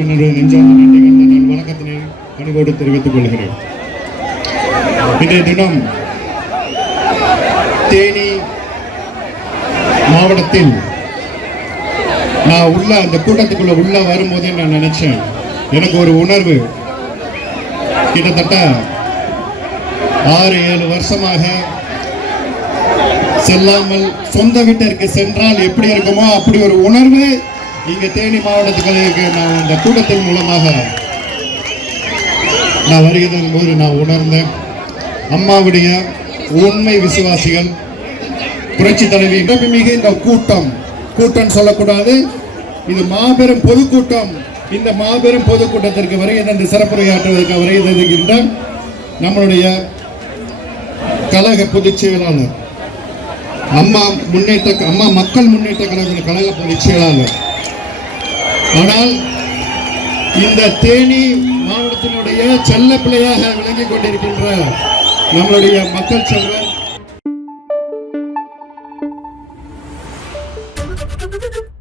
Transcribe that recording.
அனைவருக்கும் என்னுடைய நெஞ்சார்ந்த கண்டு நான் வணக்கத்தினை பணிவோடு தெரிவித்துக் கொள்கிறேன் இன்றைய தினம் தேனி மாவட்டத்தில் நான் உள்ள அந்த கூட்டத்துக்குள்ள உள்ள வரும்போதே நான் நினைச்சேன். எனக்கு ஒரு உணர்வு. கிட்டத்தட்ட ஆறு ஏழு வருஷமாக செல்லாமல் சொந்த வீட்டிற்கு சென்றால் எப்படி இருக்குமோ அப்படி ஒரு உணர்வு இங்கே தேனி மாவட்டத்துக்கு நான் இந்த கூட்டத்தின் மூலமாக நான் வருகிறதன் போது நான் உணர்ந்தேன். அம்மாவுடைய உண்மை விசுவாசிகள் புரட்சி தலைவி மிக இந்த கூட்டம் கூட்டம் சொல்லக்கூடாது. இது மாபெரும் பொதுக்கூட்டம். இந்த மாபெரும் பொதுக்கூட்டத்திற்கு வருகை தந்து சிறப்புரையாற்றுவதற்கு வருகை தருகின்ற நம்மளுடைய கழக பொதுச் செயலாளர் அம்மா முன்னேற்ற அம்மா மக்கள் முன்னேற்ற கழக கழக பொதுச் செயலாளர் ஆனால் இந்த தேனி மாவட்டத்தினுடைய செல்ல பிள்ளையாக விளங்கிக் கொண்டிருக்கின்ற நம்மளுடைய மக்கள் செல்வன் Thank you.